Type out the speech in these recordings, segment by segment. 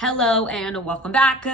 Hello and welcome back.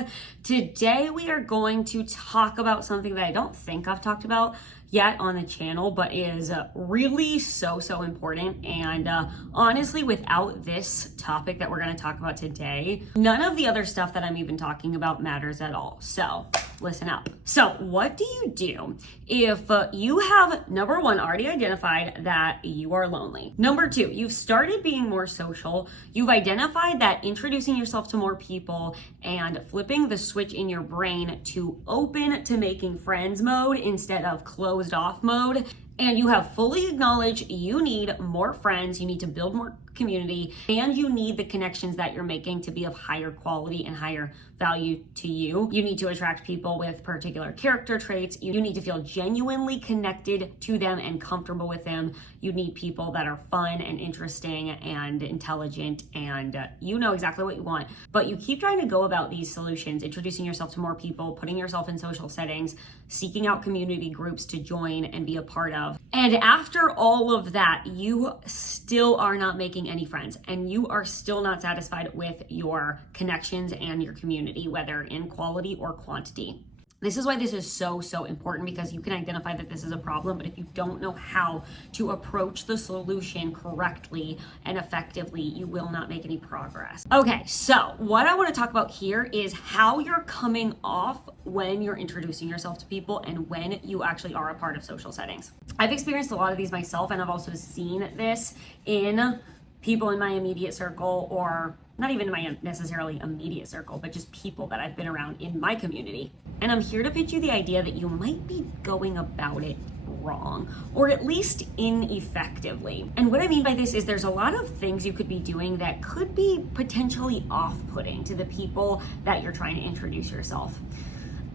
Today we are going to talk about something that I don't think I've talked about yet on the channel, but is really so important. And honestly, without this topic that we're going to talk about today, none of the other stuff that I'm even talking about matters at all. So listen up. So what do you do if you have, number one, already identified that you are lonely? Number two, you've started being more social. You've identified that introducing yourself to more people and flipping the switch in your brain to open to making friends mode instead of closed off mode. And you have fully acknowledged you need more friends, you need to build more community, and you need the connections that you're making to be of higher quality and higher value to you. You need to attract people with particular character traits. You need to feel genuinely connected to them and comfortable with them. You need people that are fun and interesting and intelligent, and you know exactly what you want. But you keep trying to go about these solutions, introducing yourself to more people, putting yourself in social settings, seeking out community groups to join and be a part of. And after all of that, you still are not making any friends, and you are still not satisfied with your connections and your community, whether in quality or quantity. This is why this is so important, because you can identify that this is a problem, but if you don't know how to approach the solution correctly and effectively, you will not make any progress. Okay, so what I want to talk about here is how you're coming off when you're introducing yourself to people and when you actually are a part of social settings. I've experienced a lot of these myself, and I've also seen this in people in my immediate circle, or not even my necessarily immediate circle, but just people that I've been around in my community. And I'm here to pitch you the idea that you might be going about it wrong, or at least ineffectively. And what I mean by this is there's a lot of things you could be doing that could be potentially off-putting to the people that you're trying to introduce yourself.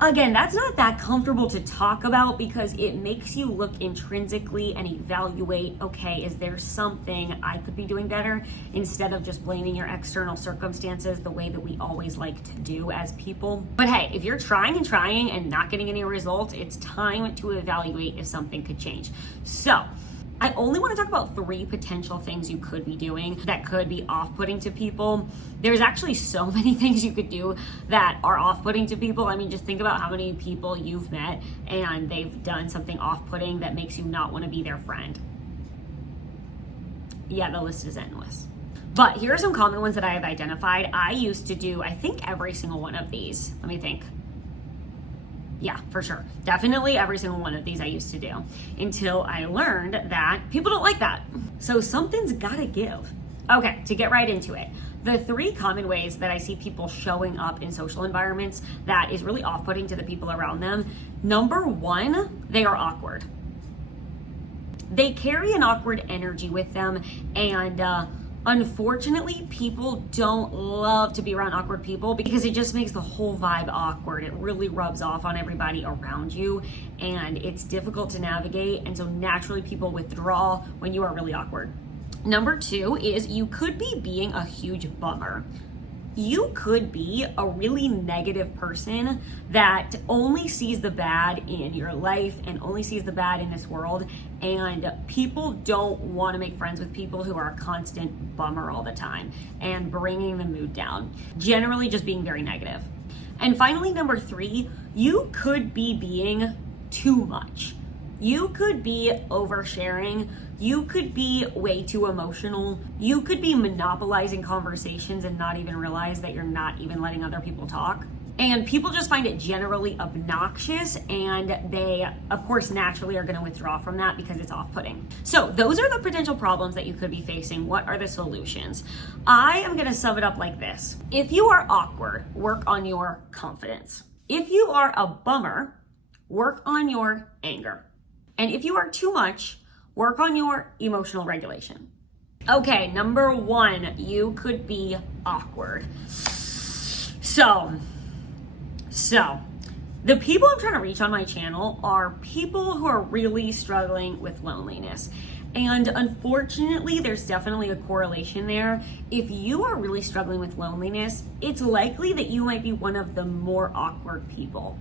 Again, that's not that comfortable to talk about because it makes you look intrinsically and evaluate, okay, is there something I could be doing better, instead of just blaming your external circumstances the way that we always like to do as people. But hey, if you're trying and not getting any results, it's time to evaluate if something could change. So I only want to talk about 3 potential things you could be doing that could be off-putting to people. There's actually so many things you could do that are off-putting to people. I mean, just think about how many people you've met and they've done something off-putting that makes you not want to be their friend. Yeah, the list is endless. But here are some common ones that I have identified. I used to do, I think, every single one of these. Let me think. Yeah, for sure. Definitely every single one of these I used to do, until I learned that people don't like that. So something's gotta give. Okay, to get right into it. The 3 common ways that I see people showing up in social environments that is really off-putting to the people around them. Number 1, they are awkward. They carry an awkward energy with them, and unfortunately, people don't love to be around awkward people because it just makes the whole vibe awkward. It really rubs off on everybody around you, and it's difficult to navigate, and so naturally people withdraw when you are really awkward. Number 2 is you could be being a huge bummer. You could be a really negative person that only sees the bad in your life and only sees the bad in this world, and people don't want to make friends with people who are a constant bummer all the time and bringing the mood down, generally just being very negative. And finally, number 3, you could be being too much. You could be oversharing. You could be way too emotional. You could be monopolizing conversations and not even realize that you're not even letting other people talk. And people just find it generally obnoxious, and they, of course, naturally are going to withdraw from that because it's off-putting. So those are the potential problems that you could be facing. What are the solutions? I am going to sum it up like this. If you are awkward, work on your confidence. If you are a bummer, work on your anger. And if you are too much, work on your emotional regulation. Okay, number 1, you could be awkward. So, the people I'm trying to reach on my channel are people who are really struggling with loneliness. And unfortunately, there's definitely a correlation there. If you are really struggling with loneliness, it's likely that you might be one of the more awkward people.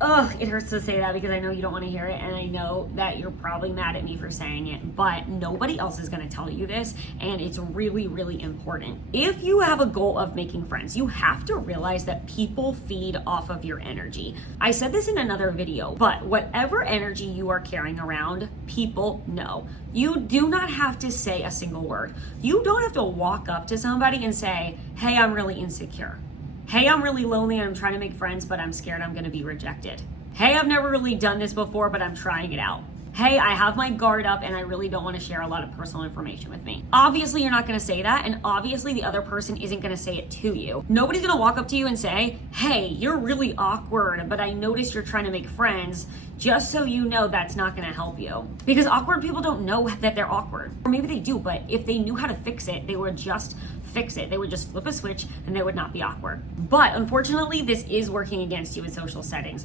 Ugh, it hurts to say that because I know you don't want to hear it, and I know that you're probably mad at me for saying it, but nobody else is going to tell you this, and it's really, really important. If you have a goal of making friends, you have to realize that people feed off of your energy. I said this in another video, but whatever energy you are carrying around, people know. You do not have to say a single word. You don't have to walk up to somebody and say, hey, I'm really insecure. Hey, I'm really lonely and I'm trying to make friends, but I'm scared I'm gonna be rejected. Hey, I've never really done this before, but I'm trying it out. Hey, I have my guard up and I really don't want to share a lot of personal information with me. Obviously, you're not going to say that, and obviously the other person isn't going to say it to you. Nobody's going to walk up to you and say, hey, you're really awkward, but I noticed you're trying to make friends. Just so you know, that's not going to help you. Because awkward people don't know that they're awkward. Or maybe they do, but if they knew how to fix it, they would just fix it. They would just flip a switch and they would not be awkward. But unfortunately, this is working against you in social settings.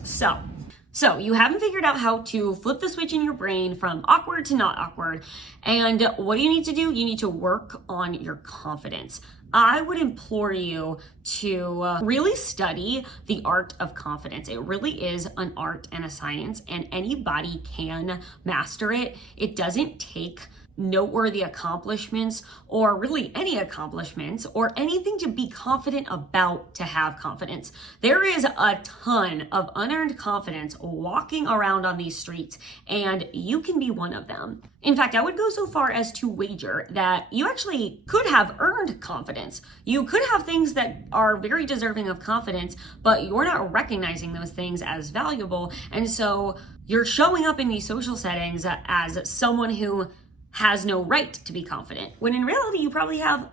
So you haven't figured out how to flip the switch in your brain from awkward to not awkward. And what do you need to do? You need to work on your confidence. I would implore you to really study the art of confidence. It really is an art and a science, and anybody can master it. It doesn't take noteworthy accomplishments or really any accomplishments or anything to be confident about to have confidence. There is a ton of unearned confidence walking around on these streets, and you can be one of them. In fact, I would go so far as to wager that you actually could have earned confidence. You could have things that are very deserving of confidence, but you're not recognizing those things as valuable. And so you're showing up in these social settings as someone who has no right to be confident, when in reality, you probably have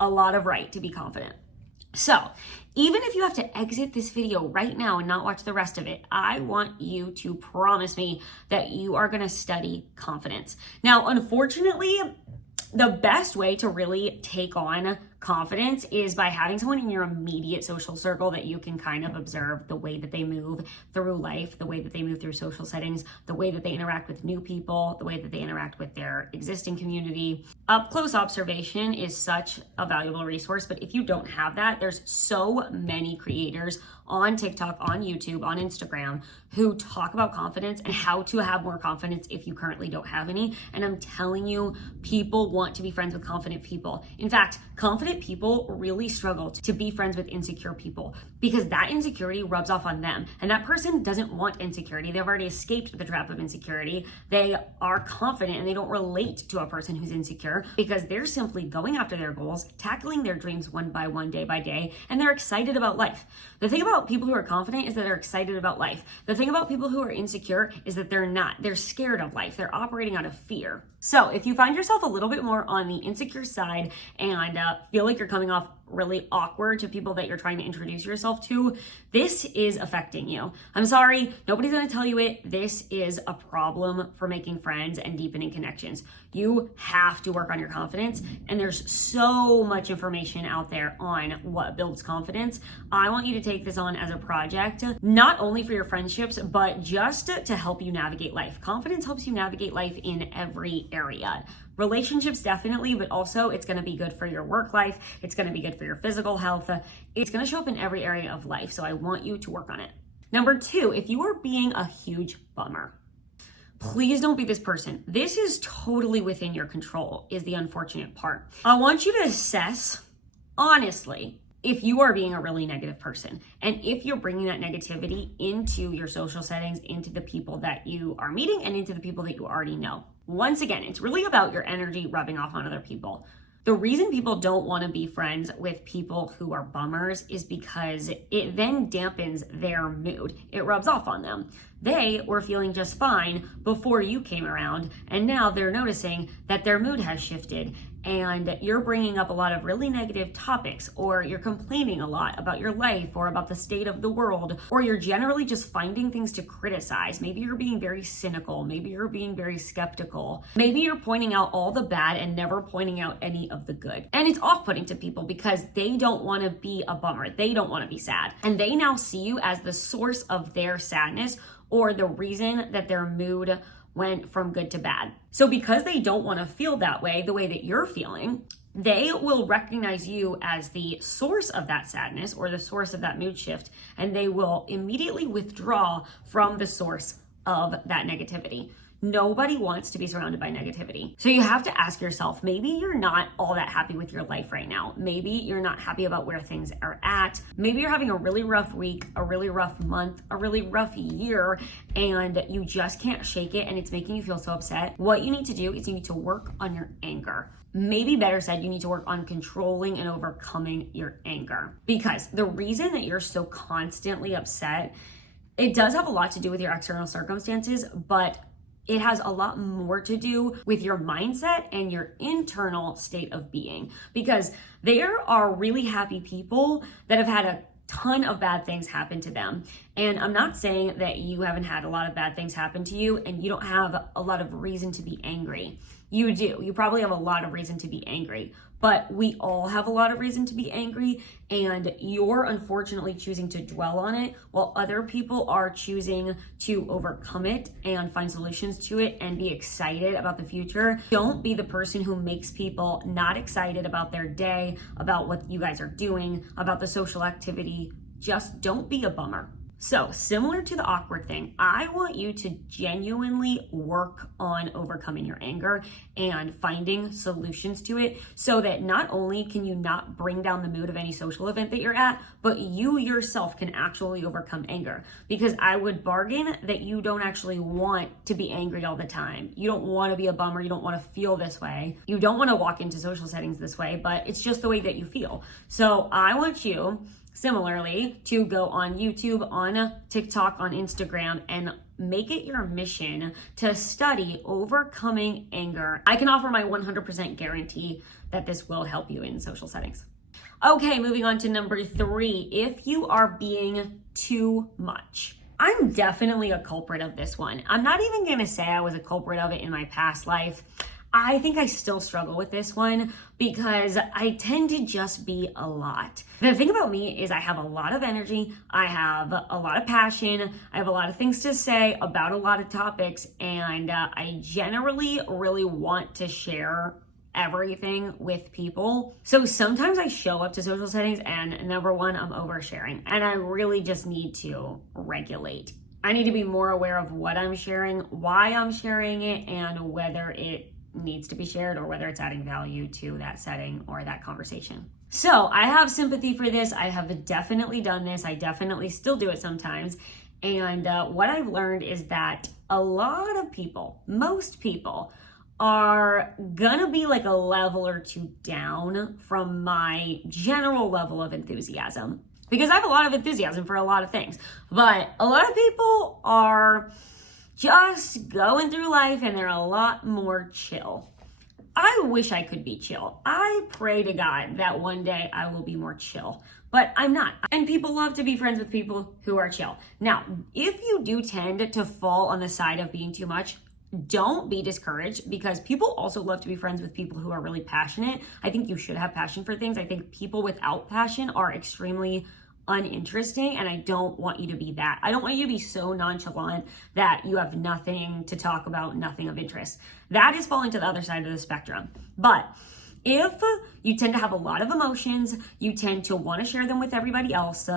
a lot of right to be confident. So even if you have to exit this video right now and not watch the rest of it, I want you to promise me that you are going to study confidence. Now, unfortunately, the best way to really take on confidence is by having someone in your immediate social circle that you can kind of observe the way that they move through life, the way that they move through social settings, the way that they interact with new people, the way that they interact with their existing community. Up close observation is such a valuable resource, but if you don't have that, there's so many creators on TikTok, on YouTube, on Instagram who talk about confidence and how to have more confidence if you currently don't have any. And I'm telling you, people want to be friends with confident people. In fact, confident people really struggle to be friends with insecure people because that insecurity rubs off on them. And that person doesn't want insecurity. They've already escaped the trap of insecurity. They are confident and they don't relate to a person who's insecure because they're simply going after their goals, tackling their dreams one by one, day by day, and they're excited about life. The thing about people who are confident is that they're excited about life. The thing about people who are insecure is that they're not. They're scared of life. They're operating out of fear. So if you find yourself a little bit more on the insecure side and feel like you're coming off really awkward to people that you're trying to introduce yourself to, this is affecting you. I'm sorry, nobody's going to tell you it. This is a problem for making friends and deepening connections. You have to work on your confidence, and there's so much information out there on what builds confidence. I want you to take this on as a project, not only for your friendships, but just to help you navigate life. Confidence helps you navigate life in every area. Relationships definitely, but also it's going to be good for your work life. It's going to be good for your physical health. It's going to show up in every area of life. So I want you to work on it. Number 2, if you are being a huge bummer, please don't be this person. This is totally within your control, is the unfortunate part. I want you to assess, honestly, if you are being a really negative person and if you're bringing that negativity into your social settings, into the people that you are meeting and into the people that you already know. Once again, it's really about your energy rubbing off on other people. The reason people don't want to be friends with people who are bummers is because it then dampens their mood. It rubs off on them. They were feeling just fine before you came around, and now they're noticing that their mood has shifted and you're bringing up a lot of really negative topics, or you're complaining a lot about your life or about the state of the world, or you're generally just finding things to criticize. Maybe you're being very cynical. Maybe you're being very skeptical. Maybe you're pointing out all the bad and never pointing out any of the good. And it's off-putting to people because they don't want to be a bummer. They don't want to be sad. And they now see you as the source of their sadness or the reason that their mood went from good to bad. So because they don't want to feel that way, the way that you're feeling, they will recognize you as the source of that sadness or the source of that mood shift, and they will immediately withdraw from the source of that negativity. Nobody wants to be surrounded by negativity. So you have to ask yourself, maybe you're not all that happy with your life right now. Maybe you're not happy about where things are at. Maybe you're having a really rough week, a really rough month, a really rough year, and you just can't shake it and it's making you feel so upset. What you need to do is you need to work on your anger. Maybe better said, you need to work on controlling and overcoming your anger. Because the reason that you're so constantly upset, it does have a lot to do with your external circumstances, but it has a lot more to do with your mindset and your internal state of being, because there are really happy people that have had a ton of bad things happen to them. And I'm not saying that you haven't had a lot of bad things happen to you and you don't have a lot of reason to be angry. You do. You probably have a lot of reason to be angry, but we all have a lot of reason to be angry, and you're unfortunately choosing to dwell on it while other people are choosing to overcome it and find solutions to it and be excited about the future. Don't be the person who makes people not excited about their day, about what you guys are doing, about the social activity. Just don't be a bummer. So, similar to the awkward thing, I want you to genuinely work on overcoming your anger and finding solutions to it so that not only can you not bring down the mood of any social event that you're at, but you yourself can actually overcome anger. Because I would bargain that you don't actually want to be angry all the time. You don't want to be a bummer. You don't want to feel this way. You don't want to walk into social settings this way, but it's just the way that you feel. So, I want you similarly to go on YouTube, on TikTok, on Instagram, and make it your mission to study overcoming anger. I can offer my 100% guarantee that this will help you in social settings. Okay, moving on to number 3. If you are being too much. I'm definitely a culprit of this one. I'm not even gonna say I was a culprit of it in my past life. I think I still struggle with this one because I tend to just be a lot. The thing about me is I have a lot of energy, I have a lot of passion, I have a lot of things to say about a lot of topics, and I generally really want to share everything with people. So sometimes I show up to social settings and number one, I'm oversharing, and I really just need to regulate. I need to be more aware of what I'm sharing, why I'm sharing it, and whether it needs to be shared or whether it's adding value to that setting or that conversation. So I have sympathy for this. I have definitely done this. I definitely still do it sometimes. And what I've learned is that a lot of people, most people, are gonna be like a level or two down from my general level of enthusiasm. Because I have a lot of enthusiasm for a lot of things. But a lot of people are just going through life and they're a lot more chill. I wish I could be chill. I pray to God that one day I will be more chill, but I'm not. And people love to be friends with people who are chill. Now, if you do tend to fall on the side of being too much, don't be discouraged, because people also love to be friends with people who are really passionate. I think you should have passion for things. I think people without passion are extremely uninteresting, and I don't want you to be that. I don't want you to be so nonchalant that you have nothing to talk about, nothing of interest. That is falling to the other side of the spectrum. But if you tend to have a lot of emotions, you tend to want to share them with everybody else,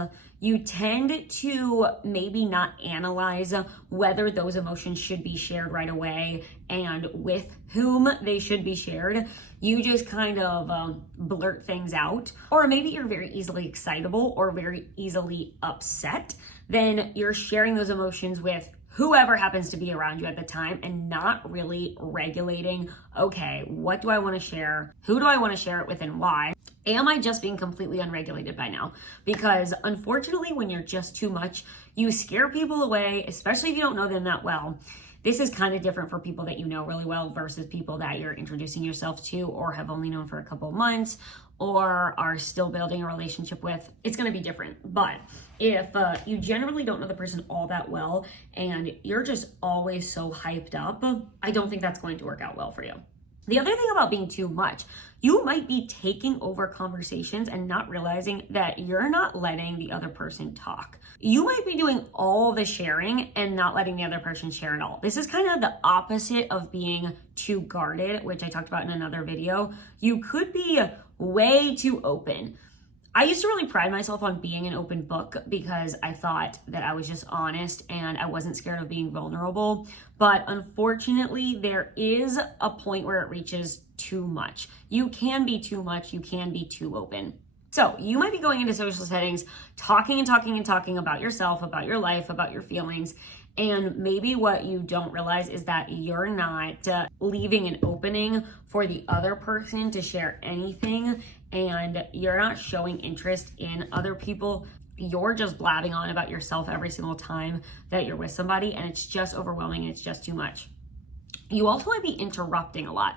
you tend to maybe not analyze whether those emotions should be shared right away and with whom they should be shared. You just kind of blurt things out. Or maybe you're very easily excitable or very easily upset. Then you're sharing those emotions with whoever happens to be around you at the time and not really regulating, okay, what do I want to share? Who do I want to share it with and why? Am I just being completely unregulated by now? Because unfortunately, when you're just too much, you scare people away, especially if you don't know them that well. This is kind of different for people that you know really well versus people that you're introducing yourself to or have only known for a couple of months or are still building a relationship with. It's going to be different. But if you generally don't know the person all that well and you're just always so hyped up, I don't think that's going to work out well for you. The other thing about being too much, you might be taking over conversations and not realizing that you're not letting the other person talk. You might be doing all the sharing and not letting the other person share at all. This is kind of the opposite of being too guarded, which I talked about in another video. You could be way too open. I used to really pride myself on being an open book because I thought that I was just honest and I wasn't scared of being vulnerable. But unfortunately, there is a point where it reaches too much. You can be too much, you can be too open. So you might be going into social settings, talking and talking and talking about yourself, about your life, about your feelings. And maybe what you don't realize is that you're not leaving an opening for the other person to share anything, and you're not showing interest in other people. You're just blabbing on about yourself every single time that you're with somebody, and it's just overwhelming and it's just too much. You also might be interrupting a lot.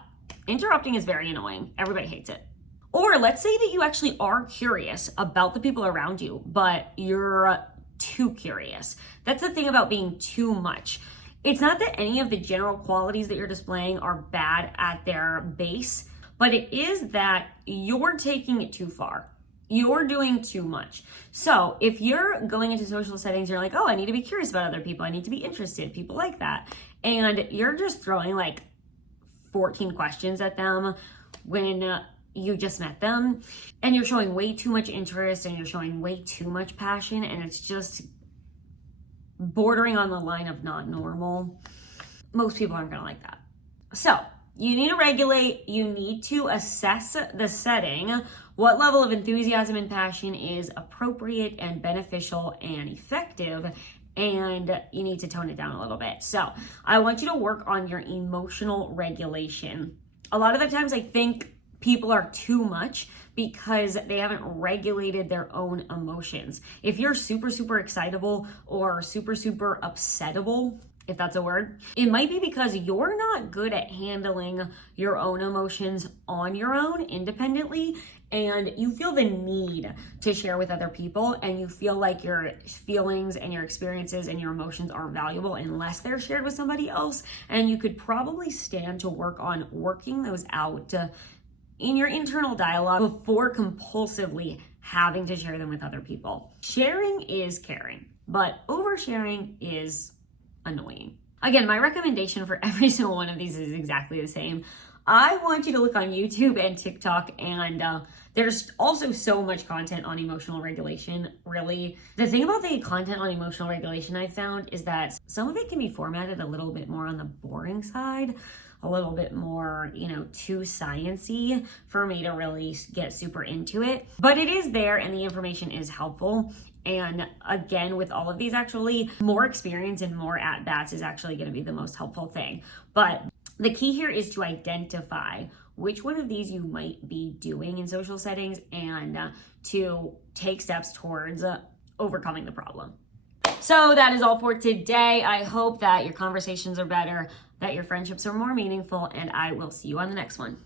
Interrupting is very annoying. Everybody hates it. Or let's say that you actually are curious about the people around you, but you're too curious. That's the thing about being too much. It's not that any of the general qualities that you're displaying are bad at their base, but it is that you're taking it too far. You're doing too much. So if you're going into social settings, you're like, oh, I need to be curious about other people. I need to be interested. People like that. And you're just throwing like 14 questions at them when you just met them, and you're showing way too much interest and you're showing way too much passion, and it's just bordering on the line of not normal. Most people aren't gonna like that. So you need to regulate, you need to assess the setting, what level of enthusiasm and passion is appropriate and beneficial and effective, and you need to tone it down a little bit. So I want you to work on your emotional regulation. A lot of the times I think people are too much because they haven't regulated their own emotions. If you're super, super excitable or super, super upsettable, if that's a word, it might be because you're not good at handling your own emotions on your own independently, and you feel the need to share with other people, and you feel like your feelings and your experiences and your emotions aren't valuable unless they're shared with somebody else. And you could probably stand to work on working those out in your internal dialogue before compulsively having to share them with other people. Sharing is caring, but oversharing is annoying. Again, my recommendation for every single one of these is exactly the same. I want you to look on YouTube and TikTok, and there's also so much content on emotional regulation, really. The thing about the content on emotional regulation I found is that some of it can be formatted a little bit more on the boring side, a little bit more, too sciencey for me to really get super into it. But it is there and the information is helpful. And again, with all of these, actually, more experience and more at-bats is actually going to be the most helpful thing. But the key here is to identify which one of these you might be doing in social settings and to take steps towards overcoming the problem. So that is all for today. I hope that your conversations are better, that your friendships are more meaningful, and I will see you on the next one.